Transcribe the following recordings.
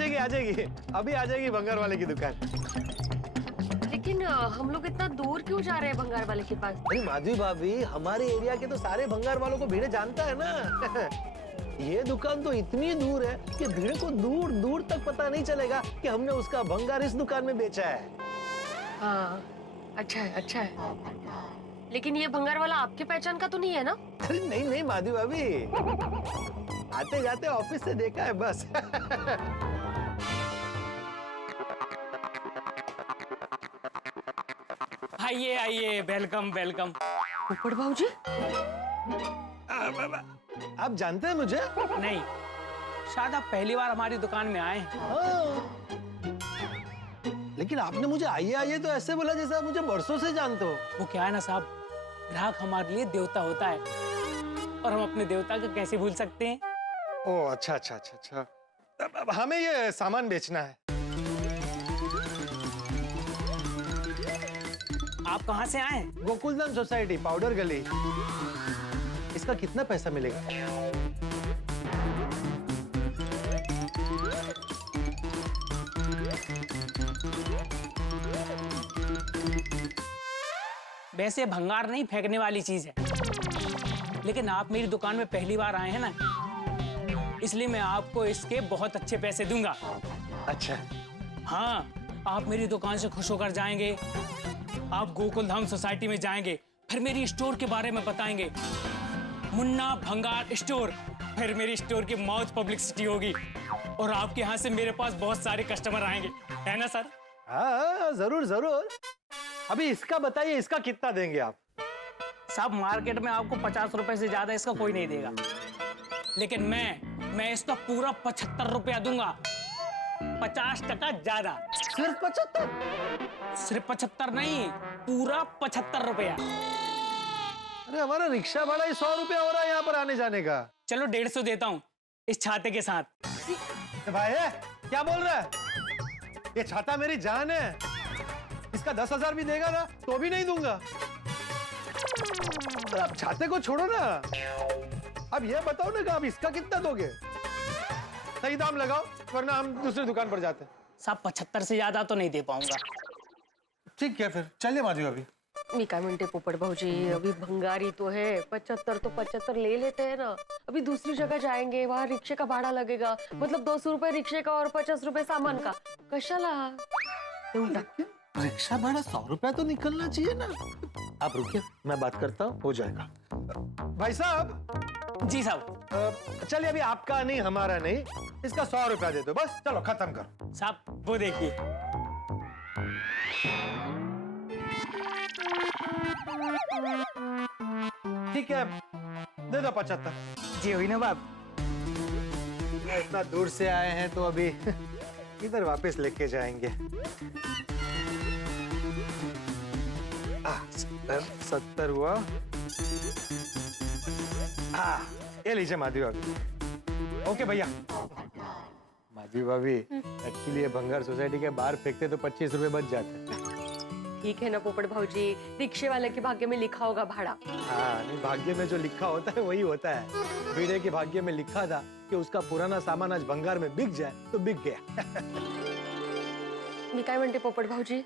आ जाएगी, अभी आ जाएगी भंगार वाले की दुकान। लेकिन हम लोग इतना दूर क्यों जा रहे हैं भंगार वाले के पास? अरे माधवी भाभी, हमारे एरिया के तो सारे भंगार वालों को भिड़े जानता है ना। ये दुकान तो इतनी दूर है कि भिड़े को दूर दूर तक पता नहीं चलेगा कि हमने उसका भंगार इस दुकान में बेचा है। हाँ, अच्छा है, अच्छा है। लेकिन ये भंगार वाला आपके पहचान का तो नहीं है ना? अरे नहीं नहीं माधवी भाभी, आते जाते ऑफिस से देखा है बस। आइए आइए, वेलकम वेलकम। पोपट भाऊजी? आप जानते हैं मुझे? नहीं, शायद आप पहली बार हमारी दुकान में आए हैं। हाँ। लेकिन आपने मुझे आइए आइए तो ऐसे बोला जैसे आप मुझे बरसों से जानते हो। वो क्या है ना साहब, ग्राहक हमारे लिए देवता होता है और हम अपने देवता को कैसे भूल सकते हैं। ओह अच्छा अच्छा अच्छा अच्छा, अब हमें ये सामान बेचना है। आप कहाँ से आए? गोकुलधाम सोसाइटी, पाउडर गली। इसका कितना पैसा मिलेगा? वैसे भंगार नहीं फेंकने वाली चीज है, लेकिन आप मेरी दुकान में पहली बार आए हैं ना, इसलिए मैं आपको इसके बहुत अच्छे पैसे दूंगा। अच्छा। हाँ, आप मेरी दुकान से खुश होकर जाएंगे, आप गोकुलधाम सोसाइटी में जाएंगे, फिर मेरी स्टोर के बारे में बताएंगे, मुन्ना भंगार स्टोर। फिर मेरी स्टोर की माउथ पब्लिसिटी होगी और आपके यहाँ से मेरे पास बहुत सारे कस्टमर आएंगे, है ना सर? हाँ जरूर जरूर। अभी इसका बताइए, इसका कितना देंगे आप? साहब, मार्केट में आपको 50 रुपए से ज्यादा इसका कोई नहीं देगा, लेकिन मैं इसका पूरा 75 रुपया दूंगा। 50% ज्यादा। सिर्फ 75? सिर्फ 75 नहीं, पूरा 75 रुपया। अरे हमारा रिक्शा भाड़ा ही 100 रुपया हो रहा है यहाँ पर आने जाने का। चलो 150 देता हूँ इस छाते के साथ। भाई क्या बोल रहा है? ये छाता मेरी जान है, इसका 10,000 भी देगा ना तो भी नहीं दूंगा। तो आप छाते को छोड़ो ना, अब ये बताओ ना कि आप इसका कितना दोगे? सही दाम लगाओ वरना हम दूसरी दुकान पर जाते हैं। साहब, 75 से ज्यादा तो नहीं दे पाऊंगा। ठीक है फिर चलिए माधवी अभी। मी काय म्हणते पोपट भाऊजी, अभी भंगारी तो है, 75 तो 75 ले लेते हैं ना। अभी दूसरी जगह जाएंगे, वहाँ रिक्शे का भाड़ा लगेगा, मतलब 200 रुपए रिक्शे का और 50 रुपए सामान का। कशाला देऊन टाक। रिक्शा भाड़ा 100 रुपया तो निकलना चाहिए ना। आप रुकिए, मैं बात करता हूँ, हो जाएगा। भाई साहब। जी साहब। चलिए अभी आपका नहीं हमारा नहीं, इसका 100 रुपया दे दो बस, चलो खत्म करो। साहब वो देखिए। ठीक है दे दो 75। जी हुई ना बात। इतना दूर से आए हैं तो अभी इधर वापस लेके जाएंगे। 70 हुआ। ये लीजिए माधवी भाभी। ओके भैया। माधवी भाभी, एक्चुअली ये भंगार सोसाइटी के बाहर फेंकते तो 25 रुपए बच जाते। ठीक है ना पोपट भाऊजी, रिक्शे वाले के भाग्य में लिखा होगा भाड़ा। हाँ, नहीं भाग्य में जो लिखा होता है वही होता है। भिड़े के भाग्य में लिखा था कि उसका पुराना सामान आज भंगार में बिक जाए तो बिक गया। मी काय म्हणते पोपट भाऊजी,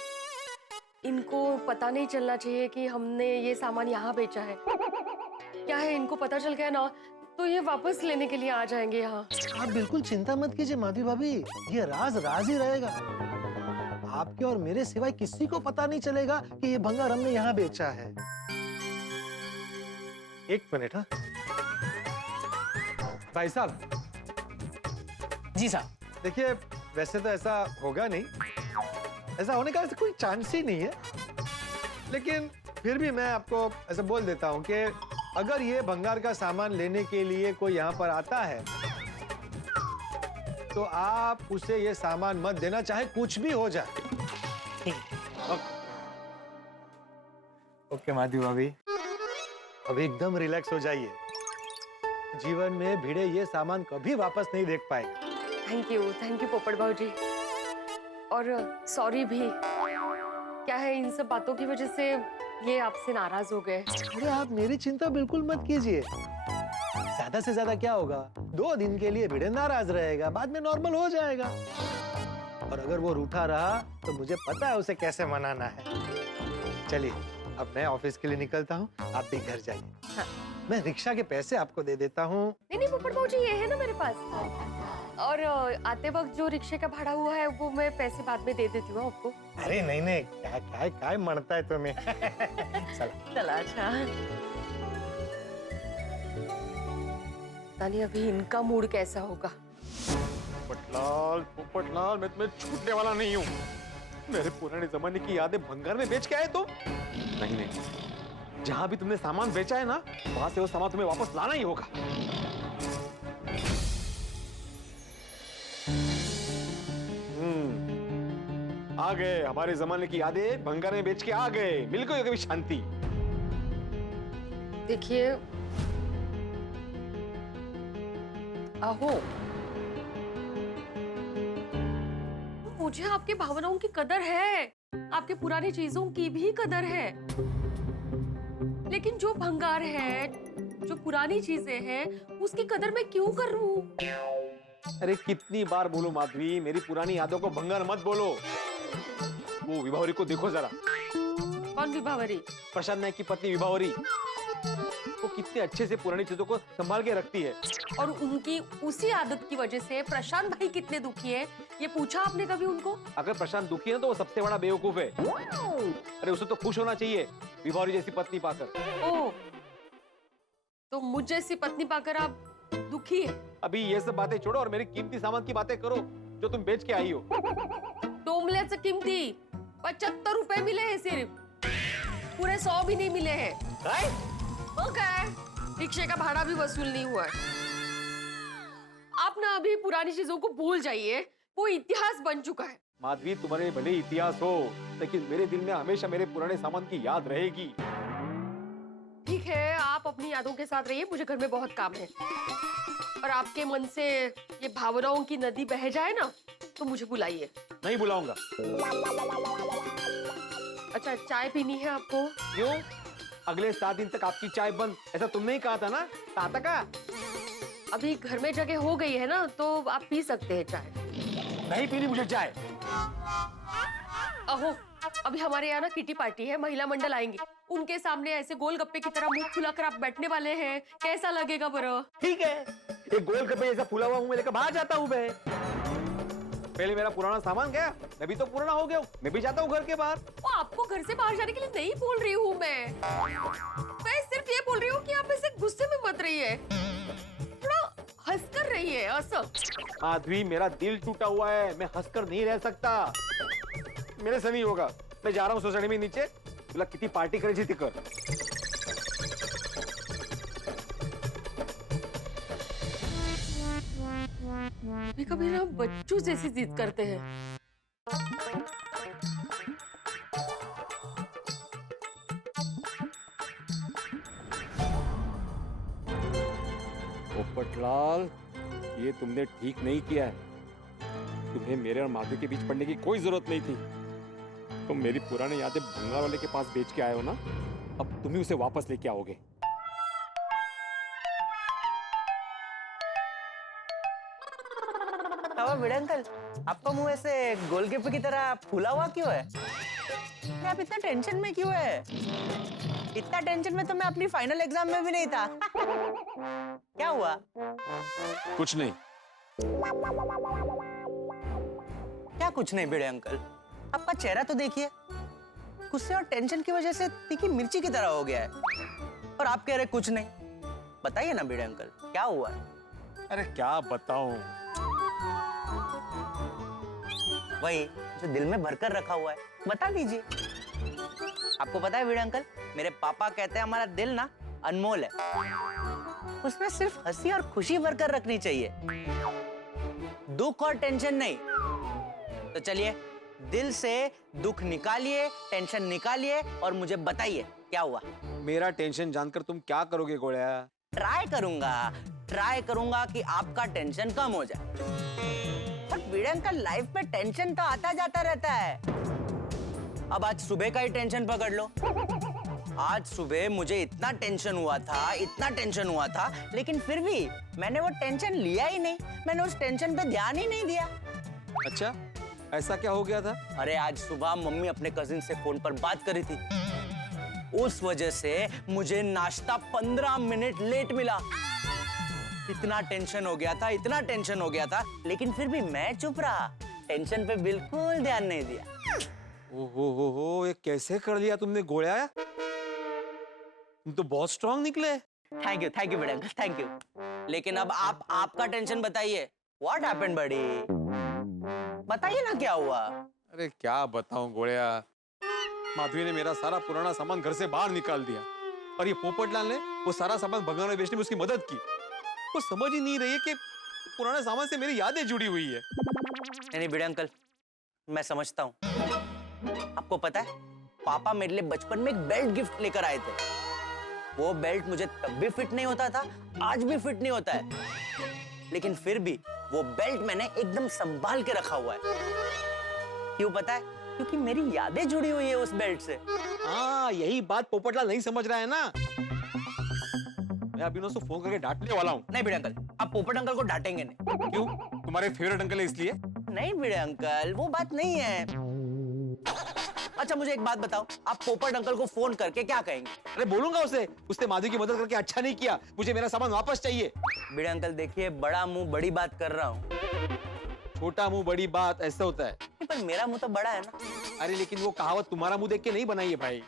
इनको पता नहीं चलना चाहिए कि हमने ये सामान यहाँ बेचा है। क्या है, इनको पता चल गया ना तो ये वापस लेने के लिए आ जाएंगे यहाँ। आप बिल्कुल चिंता मत कीजिए माधवी भाभी, ये राज राज ही रहेगा। आपके और मेरे सिवाय किसी को पता नहीं चलेगा कि ये भंगार हमने यहाँ बेचा है। एक मिनट। हाँ भाई साहब। जी साहब। देखिए वैसे तो ऐसा होगा नहीं, ऐसा होने का ऐसा कोई चांस ही नहीं है, लेकिन फिर भी मैं आपको ऐसा बोल देता हूँ कि अगर ये भंगार का सामान लेने के लिए कोई यहाँ पर आता है तो आप उसे ये सामान मत देना, चाहे कुछ भी हो जाए। ओके माधवी भाभी, अब एकदम रिलैक्स हो जाइए। जीवन में भिड़े ये सामान कभी वापस नहीं देख पाएगा। थैंक यू पोपट भाऊजी, और सॉरी भी। क्या है, इन सब बातों की वजह से ये आपसे नाराज हो गए। अरे आप मेरी चिंता बिल्कुल मत कीजिए, ज्यादा से ज्यादा क्या होगा, 2 दिन के लिए भिड़े नाराज रहेगा, बाद में नॉर्मल हो जाएगा। और अगर वो रूठा रहा तो मुझे पता है उसे कैसे मनाना है। चलिए अब मैं ऑफिस के लिए निकलता हूँ, आप भी घर जाइए। हाँ। मैं रिक्शा के पैसे आपको दे देता हूँ। नहीं नहीं पोपट भाजी, ये है ना मेरे पास। और आते वक्त जो रिक्शे का भाड़ा हुआ है वो मैं पैसे बाद में दे देती हूँ आपको। अरे नहीं नहीं, क्या क्या क्या मनता है तुम्हें। चला चला। अच्छा तानी, अभी इनका मूड कैसा होगा। पोपटलाल, मैं तुम्हें छूटने वाला नहीं हूँ। मेरे पुराने जमाने की यादें भंगार में बेच के आए तुम? नहीं नहीं, जहाँ भी तुमने सामान बेचा है ना, वहां से वो सामान तुम्हें वापस लाना ही होगा। आ गए हमारे जमाने की यादें, भंगार में बेच के आ गए। मिल गई कभी शांति। देखिए आहो, मुझे आपकी भावनाओं की कदर है, आपके पुरानी चीजों की भी कदर है, लेकिन जो भंगार है, जो पुरानी चीजें हैं, उसकी कदर मैं क्यों करूं? अरे कितनी बार बोलो माधवी, मेरी पुरानी यादों को भंगार मत बोलो। वो विभावरी को देखो जरा। कौन विभावरी? प्रशांत नायक की पत्नी विभावरी। वो कितने अच्छे से पुरानी चीजों को संभाल के रखती है। और उनकी उसी आदत की वजह से प्रशांत भाई कितने दुखी है, ये पूछा आपने कभी उनको? अगर प्रशांत दुखी है तो वो सबसे बड़ा बेवकूफ है। अरे उसे तो खुश होना चाहिए विभावरी जैसी पत्नी पाकर। ओह, तो मुझ जैसी पत्नी पाकर आप दुखी है? अभी ये सब बातें छोड़ो और मेरी कीमती सामान की बातें करो जो तुम बेच के आई हो। डोमले से कीमती 75 रुपए मिले हैं सिर्फ, पूरे 100 भी नहीं मिले हैं। ओके, रिक्शे का भाड़ा भी वसूल नहीं हुआ है। आप ना अभी पुरानी चीजों को भूल जाइए, वो इतिहास बन चुका है। माधवी, तुम्हारे भले इतिहास हो, लेकिन मेरे दिल में हमेशा मेरे पुराने सामान की याद रहेगी। ठीक है, आप अपनी यादों के साथ रहिए, मुझे घर में बहुत काम है। और आपके मन से ये भावनाओं की नदी बह जाए ना, तो मुझे बुलाइए। नहीं बुलाऊंगा। अच्छा, चाय पीनी है आपको? क्यों? अगले 7 दिन तक आपकी चाय बंद, ऐसा तुमने ही कहा था ना? ताता का? अभी घर में जगह हो गई है ना, तो आप पी सकते हैं चाय। नहीं पीनी मुझे चाय। अहो, अभी हमारे यहाँ ना किटी पार्टी है, महिला मंडल आएंगे, उनके सामने ऐसे गोलगप्पे की तरह मुंह फुलाकर आप बैठने वाले हैं, कैसा लगेगा बरो? ठीक है, एक गोलगप्पे जैसा फूला हुआ हूँ मैं लेकर बाहर जाता हूँ। मैं पहले मेरा पुराना सामान गया, मैं भी तो पुराना हो गया हूँ, मैं भी जाता हूँ घर के बाहर। वो आपको घर से बाहर जाने के लिए नहीं बोल रही हूँ मैं सिर्फ ये बोल रही हूँ कि आप ऐसे गुस्से में मत रहिए, थोड़ा हंसकर रहिए। माधवी, मेरा दिल टूटा हुआ है, मैं हंसकर नहीं रह सकता। मेरे से नहीं होगा, मैं जा रहा हूँ सोसाइटी में नीचे, बोला कितनी पार्टी करे जी कर। कभी ना बच्चों जैसी जिद करते हैं। पोपटलाल, ये तुमने ठीक नहीं किया है। तुम्हें मेरे और माधवी के बीच पड़ने की कोई जरूरत नहीं थी। तुम मेरी पुरानी यादें भंगार वाले के पास बेच के आए हो ना, अब तुम ही उसे वापस लेके आओगे। भिड़े अंकल, आपका मुंह ऐसे गोलगप्पे की तरह फूला हुआ क्यों है? आप इतना टेंशन में क्यों है? इतना टेंशन में तो मैं अपनी फाइनल एग्जाम में भी नहीं था। क्या हुआ? कुछ नहीं। क्या कुछ नहीं भिड़े अंकल? आपका चेहरा तो देखिए, गुस्से और टेंशन की वजह से तीखी मिर्ची की तरह हो गया है, और आप कह रहे कुछ नहीं। बताइए ना भिड़े अंकल, क्या हुआ है? अरे क्या बताऊं? वही जो दिल में भरकर रखा हुआ है, बता दीजिए। आपको पता है भिड़े अंकल, मेरे पापा कहते हैं हमारा दिल ना अनमोल है, उसमें सिर्फ हंसी और खुशी भरकर रखनी चाहिए, दुख और टेंशन नहीं। तो चलिए, दिल से दुख निकालिए, टेंशन निकालिए और मुझे बताइए क्या हुआ। मेरा टेंशन जानकर तुम क्या करोगे गोळ्या? ट्राई करूंगा कि आपका टेंशन कम हो जाए। पर भिड़े अंकल, लाइफ में टेंशन तो आता जाता रहता है। अब आज सुबह का ही टेंशन पकड़ लो, आज सुबह मुझे इतना टेंशन हुआ था, लेकिन फिर भी मैंने वो टेंशन लिया ही नहीं। मैंने उस टेंशन पे ध्यान ही नहीं दिया। अच्छा, ऐसा क्या हो गया था? अरे आज सुबह मम्मी अपने कजिन से फोन पर बात कर रही थी, उस वजह से मुझे नाश्ता 15 मिनट लेट मिला। इतना टेंशन हो गया था, लेकिन फिर भी मैं चुप रहा, टेंशन पे बिल्कुल ध्यान नहीं दिया। ओहो, ये कैसे कर लिया तुमने गोळ्या? तुम तो बहुत स्ट्रांग निकले। थैंक यू बड़े अंकल, थैंक यू। लेकिन अब आप आपका टेंशन बताइए। व्हाट हैपेंड बड़ी? बताइए ना क्या हुआ। अरे क्या बताऊं गोळ्या, माधवी ने मेरा सारा पुराना सामान घर से बाहर निकाल दिया और ये पोपटलाल ने वो सारा सामान भगवान में बेचने में उसकी मदद की। वो समझ ही नहीं रही है कि पुराने सामान से मेरी यादें जुड़ी हुई है। नहीं बड़े अंकल, मैं समझता हूँ। आपको पता है, पापा मेरे लिए बचपन में एक बेल्ट गिफ्ट लेकर आए थे। वो बेल्ट मुझे तब भी फिट नहीं होता था, आज भी फिट नहीं होता है, लेकिन फिर भी वो बेल्ट मैंने एकदम संभाल के रखा हुआ है। क्यों पता है? क्योंकि मेरी यादें जुड़ी हुई है उस बेल्ट से। हाँ, यही बात पोपटलाल नहीं समझ रहा है ना। मैं अभी उसे फोन करके डांटने वाला हूँ। नहीं बड़े अंकल, आप पोपट अंकल को डांटेंगे नहीं। क्यों? तुम्हारे फेवरेट अंकल है इसलिए? नहीं बड़े अंकल, वो बात नहीं है। अच्छा मुझे एक बात बताओ, आप पोपट अंकल को फोन करके क्या कहेंगे? अरे बोलूंगा उसे, उसने माधवी की मदद करके अच्छा नहीं किया, मुझे मेरा सामान वापस चाहिए। बड़े अंकल देखिए, बड़ा मुंह बड़ी बात कर रहा हूँ। छोटा मुंह बड़ी बात ऐसा होता है। पर मेरा मुंह तो बड़ा है ना। अरे लेकिन वो कहावत तुम्हारा मुंह देख के नहीं बनाई है भाई।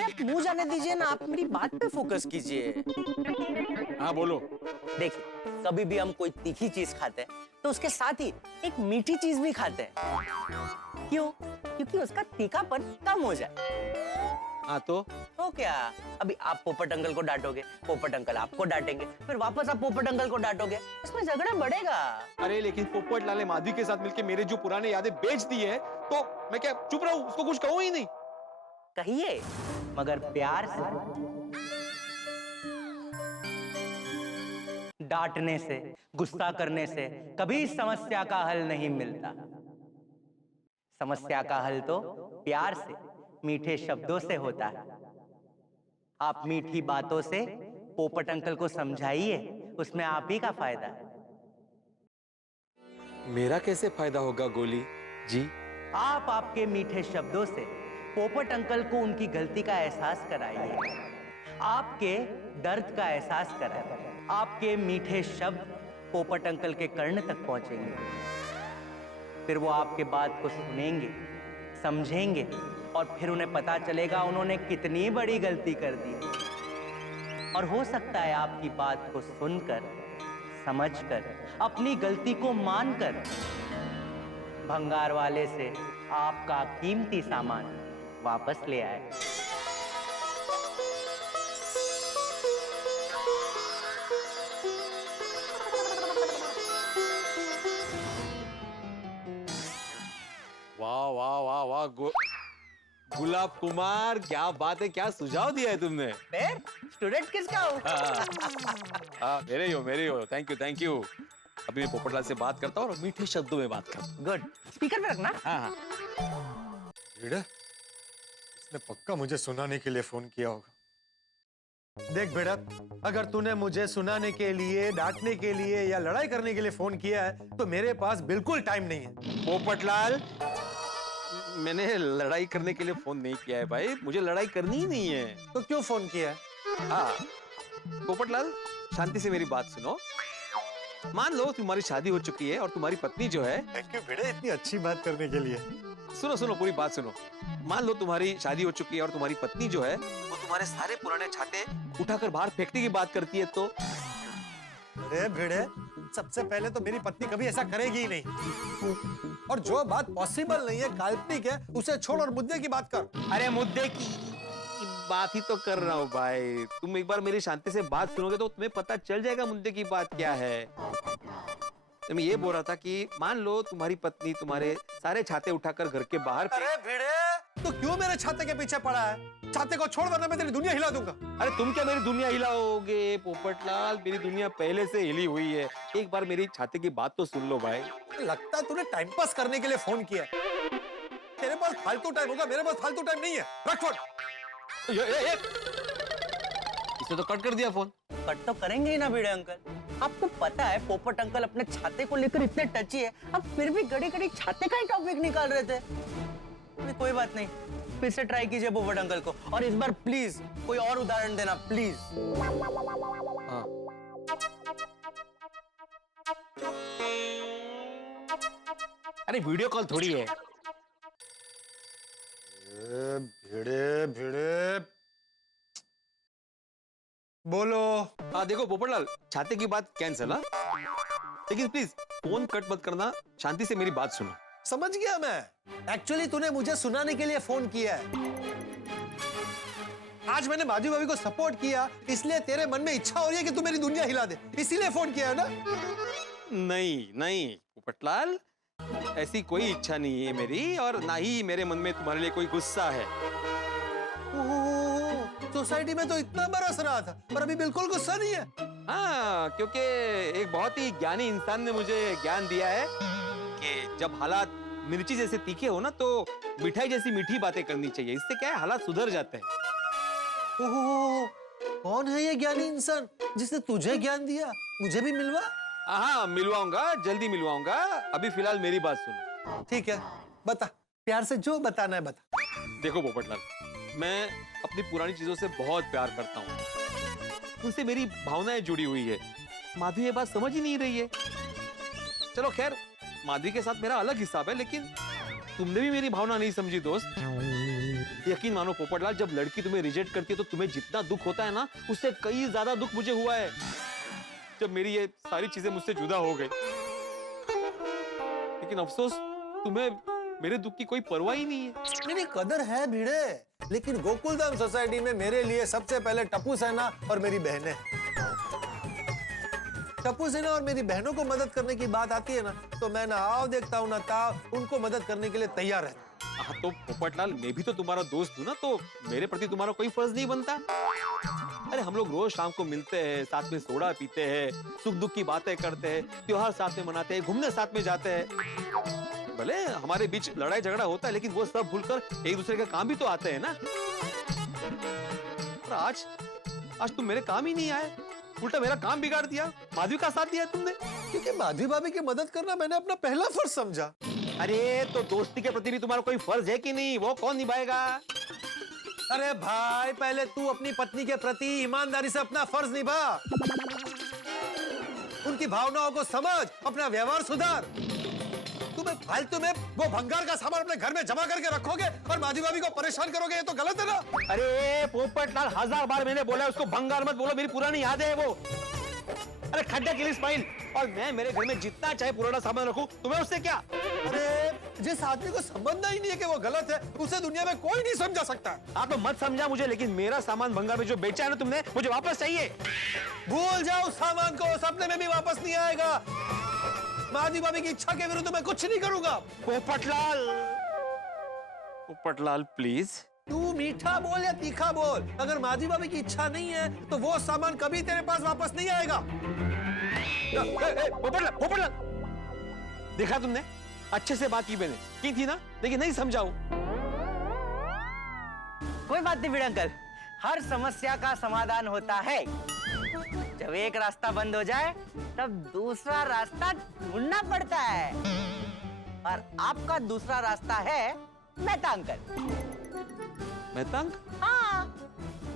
आप मुंह जाने दीजिए ना, आप मेरी बात पे फोकस कीजिए। हाँ बोलो। देखिए, कभी भी हम कोई तीखी चीज खाते हैं तो उसके साथ ही एक मीठी चीज भी खाते हैं। क्यों? क्योंकि उसका तीखापन कम हो जाए। हाँ तो क्या? अभी आप पोपट अंकल को डांटोगे, पोपट अंकल आपको डांटेंगे, फिर वापस आप पोपट अंकल को डांटोगे, इसमें झगड़ा बढ़ेगा। अरे लेकिन पोपटलाल ने माधवी के साथ मिलकर मेरे जो पुराने यादें बेच दी है, तो मैं क्या चुप रहूं? उसको कुछ कहूं ही नहीं। कहिए, मगर प्यार से। डांटने से, गुस्सा करने से कभी समस्या का हल नहीं मिलता। समस्या का हल तो प्यार से, मीठे शब्दों से होता है। आप मीठी बातों से पोपट अंकल को समझाइए, उसमें आप ही का फायदा है। मेरा कैसे फायदा होगा गोली जी? आप आपके मीठे शब्दों से पोपट अंकल को उनकी गलती का एहसास कराइए, आपके दर्द का एहसास कराइए। आपके मीठे शब्द पोपट अंकल के कर्ण तक पहुंचेंगे, फिर वो आपके बात को सुनेंगे, समझेंगे और फिर उन्हें पता चलेगा उन्होंने कितनी बड़ी गलती कर दी। और हो सकता है आपकी बात को सुनकर, समझकर, अपनी गलती को मानकर भंगार वाले से आपका कीमती सामान वापस ले आए। वाह वाह वाह वाह गुलाब कुमार, क्या बात है, क्या सुझाव दिया है तुमने। फिर स्टूडेंट किसका हो? मेरे ही हो। Thank you. अभी मैं पोपटलाल से बात करता हूँ और मीठे शब्दों में बात करता हूँ। गुड, स्पीकर पे रखना। हाँ। भिड़े, इसने पक्का मुझे सुनाने के लिए फोन किया होगा। देख भिड़ा, अगर तूने मुझे सुनाने के लिए, डांटने के लिए या लड़ाई करने के लिए फोन किया है तो मेरे पास बिल्कुल टाइम नहीं है। पोपटलाल, मैंने लड़ाई करने के लिए फोन नहीं किया है भाई, मुझे लड़ाई करनी ही नहीं है। तो क्यों फोन किया है? हाँ पोपटलाल, शांति से मेरी बात सुनो। मान लो तुम्हारी शादी हो चुकी है और तुम्हारी पत्नी जो है। थैंक यू भिड़े, इतनी अच्छी बात करने के लिए। सुनो पूरी बात सुनो। मान लो तुम्हारी शादी हो चुकी है और तुम्हारी पत्नी जो है वो तुम्हारे सारे पुराने छाते उठाकर बाहर फेंकने की बात करती है तो? अरे भिड़े, सबसे पहले तो मेरी पत्नी कभी ऐसा करेगी ही नहीं। और जो बात पॉसिबल नहीं है, काल्पनिक है, उसे छोड़ और मुद्दे की बात कर। अरे मुद्दे की बात ही तो कर रहा हूँ भाई। तुम एक बार मेरी शांति से बात सुनोगे तो तुम्हें पता चल जाएगा मुद्दे की बात क्या है। तो मैं ये बोल रहा था कि मान लो तुम्हारी पत्नी तुम्हारे सारे छाते उठाकर घर के बाहर। अरे भिड़े, तो क्यों मेरे छाते के पीछे पड़ा है? छाते को छोड़ वरना मैं तेरी दुनिया हिला दूंगा। अरे तुम क्या मेरी दुनिया हिलाओगे पोपटलाल? मेरी दुनिया पहले से हिली हुई है। एक बार मेरी छाते की बात तो सुन लो भाई। लगता है तूने टाइम पास करने के लिए फोन किया। तेरे पास फालतू टाइम होगा, मेरे पास फालतू टाइम नहीं है। रख फोन। इसे तो कट कर दिया फोन। कट तो करेंगे ही ना भिड़े अंकल। आपको पता है पोपट अंकल अपने छाते को लेकर इतने टची है, अब फिर भी घड़ी घड़ी छाते का ही टॉपिक निकाल रहे थे। अरे कोई बात नहीं, फिर से ट्राई कीजिए पोपट अंकल को, और इस बार प्लीज कोई और उदाहरण देना प्लीज। हाँ। अरे वीडियो कॉल थोड़ी है। भिड़े भिड़े बोलो। हाँ देखो पोपटलाल, छाते की बात कैंसिल। हाँ, लेकिन प्लीज फोन कट मत करना, शांति से मेरी बात सुनो। समझ गया मैं। एक्चुअली तूने मुझे सुनाने के लिए फोन किया है। आज मैंने बाजू भाभी को सपोर्ट किया, इसलिए तेरे मन में इच्छा हो रही है कि तू मेरी दुनिया हिला दे, इसीलिए फोन किया है ना? नहीं नहीं पोपटलाल, ऐसी कोई इच्छा नहीं है मेरी, और ना ही मेरे मन में तुम्हारे लिए कोई गुस्सा है। सोसाइटी में तो इतना बरस रहा था, पर अभी बिल्कुल गुस्सा नहीं है। हाँ, क्योंकि एक बहुत ही ज्ञानी इंसान ने मुझे ज्ञान दिया है कि जब हालात मिर्ची जैसे तीखे हो ना, तो मिठाई जैसी मीठी बातें करनी चाहिए। इससे क्या है, हालात सुधर जाते हैं। ओह, कौन है ये ज्ञानी इंसान जिसने तुझे ज्ञान दिया? मुझे भी मिलवा। हाँ मिलवाऊंगा, जल्दी मिलवाऊंगा। अभी फिलहाल मेरी बात सुनो। ठीक है, बता, प्यार से जो बताना है बता। देखो पोपटलाल, मैं अपनी पुरानी चीजों से बहुत प्यार करता हूँ, उनसे मेरी भावनाएं जुड़ी हुई है। माधवी ये बात समझ ही नहीं रही है। चलो खैर, माधवी के साथ मेरा अलग हिसाब है, लेकिन तुमने भी मेरी भावना नहीं समझी दोस्त। यकीन मानो पोपटलाल, जब लड़की तुम्हें रिजेक्ट करती है तो तुम्हें जितना दुख होता है ना, उससे कई ज्यादा दुख मुझे हुआ है जब मेरी ये सारी चीजें मुझसे जुदा हो गई। लेकिन अफसोस, तुम्हें मेरे दुख की कोई परवाह ही नहीं है। मेरी कदर है भिड़े, लेकिन गोकुलधाम सोसाइटी में मेरे लिए सबसे पहले टप्पू सेना और मेरी बहनें। टप्पू सेना और मेरी बहनों को मदद करने की बात आती है ना, तो मैं ना आओ देखता हूँ ना ताव, उनको मदद करने के लिए तैयार है। हाँ तो पोपटलाल, मैं भी तो तुम्हारा दोस्त हूँ ना, तो मेरे प्रति तुम्हारा कोई फर्ज नहीं बनता? अरे हम लोग रोज शाम को मिलते हैं, साथ में सोडा पीते हैं, सुख दुख की बातें करते हैं, त्योहार साथ में मनाते हैं, घूमने साथ में जाते हैं। भले हमारे बीच लड़ाई झगड़ा होता है, लेकिन वो सब भूलकर एक दूसरे का काम भी तो आते हैं ना। और आज तुम मेरे काम ही नहीं आए, उल्टा मेरा काम बिगाड़ दिया। माधवी का साथ दिया तुमने। क्योंकि माधवी भाभी की मदद करना मैंने अपना पहला फर्ज समझा। अरे तो दोस्ती के प्रति भी तुम्हारा कोई फर्ज है कि नहीं? वो कौन निभाएगा? अरे भाई, पहले तू अपनी पत्नी के प्रति ईमानदारी से अपना फर्ज निभा, उनकी भावनाओं को समझ, अपना व्यवहार सुधार। तुम्हें फालतू में वो भंगार का सामान अपने घर में जमा करके रखोगे और माधवी भाभी को परेशान करोगे, ये तो गलत है ना? अरे पोपटलाल, 1000 बार मैंने बोला उसको भंगार मत बोलो, मेरी पुरानी यादें है वो। अरे खड्डा के लिए स्माइल, और मैं मेरे घर में जितना चाहे पुराना सामान रखूं, तुम्हें उससे क्या? अरे जिस आदमी को समझना ही नहीं है कि वो गलत है, उसे दुनिया में कोई नहीं समझा सकता। आप मत समझा मुझे, लेकिन मेरा सामान भंगार में जो बेचा है ना तुमने, मुझे वापस चाहिए। भूल जाओ उस सामान को, सपने में भी वापस नहीं आएगा। माधवी भाभी की इच्छा के विरुद्ध मैं कुछ नहीं करूंगा। पोपटलाल, पोपटलाल प्लीज। तू मीठा बोल या तीखा बोल, अगर माधवी भाभी की इच्छा नहीं है तो वो सामान कभी तेरे पास वापस नहीं आएगा। पोपटलाल, पोपटलाल, देखा तुमने, अच्छे से बात की मैंने की थी ना, लेकिन नहीं समझाओ। कोई बात नहीं भिड़े अंकल, हर समस्या का समाधान होता है। जब एक रास्ता बंद हो जाए तब दूसरा रास्ता ढूंढना पड़ता है, और आपका दूसरा रास्ता है मेहता अंकल। मेहता अंक? हाँ,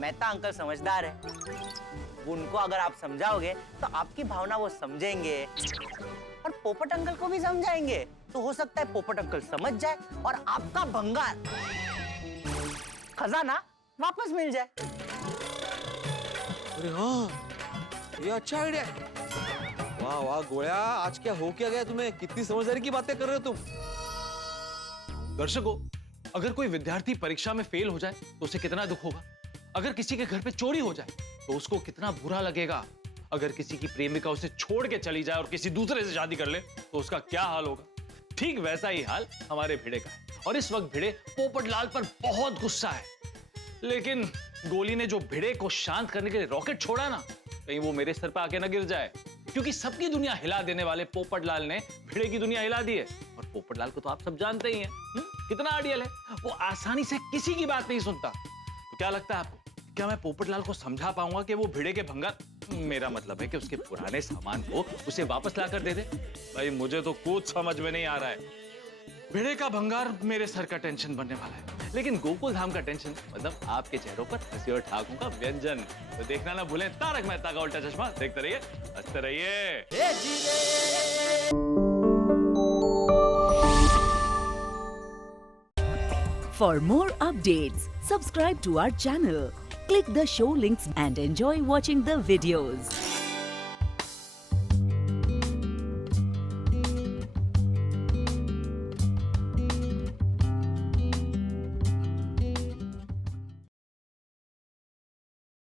मेहता अंकल समझदार है। उनको अगर आप समझाओगे तो आपकी भावना वो समझेंगे, और पोपट अंकल को भी समझाएंगे, तो हो सकता है पोपट अंकल समझ जाए और आपका भंगार खजाना वापस मिल जाए। अरे हाँ, ये अच्छा आइडिया है। वाह वाह गोया, आज क्या हो क्या गया तुम्हें? कितनी समझदारी की बातें कर रहे हो तुम। दर्शकों, अगर कोई विद्यार्थी परीक्षा में फेल हो जाए तो उसे कितना दुख होगा? अगर किसी के घर पे चोरी हो जाए तो उसको कितना बुरा लगेगा? अगर किसी की प्रेमिका उसे छोड़ के चली जाए और किसी दूसरे से शादी कर ले तो उसका क्या हाल होगा? ठीक वैसा ही हाल हमारे भिड़े का है, और इस वक्त भिड़े पोपटलाल पर बहुत गुस्सा है। लेकिन गोली ने जो भिड़े को शांत करने के लिए रॉकेट छोड़ा ना, कहीं वो मेरे सर पर आके ना गिर जाए, क्योंकि सबकी दुनिया हिला देने वाले पोपटलाल ने भिड़े की दुनिया हिला दी है। और पोपटलाल को तो आप सब जानते ही हैं, कितना आइडियल है। वो आसानी से किसी की बात नहीं सुनता। तो क्या लगता है आपको, क्या मैं पोपटलाल को समझा पाऊंगा कि वो भिड़े के भंगार, मेरा मतलब है कि उसके पुराने सामान को उसे वापस लाकर दे दे? भाई मुझे तो कुछ समझ में नहीं आ रहा है। भिड़े का भंगार मेरे सर का टेंशन बनने वाला है, लेकिन गोकुल धाम का टेंशन मतलब आपके चेहरों पर हंसी और ठाकों का व्यंजन। तो देखना ना भूलें तारक मेहता का उल्टा चश्मा। देखते रहिए, हंसते रहिए। For more updates, subscribe to our channel, click the show links and enjoy watching the videos.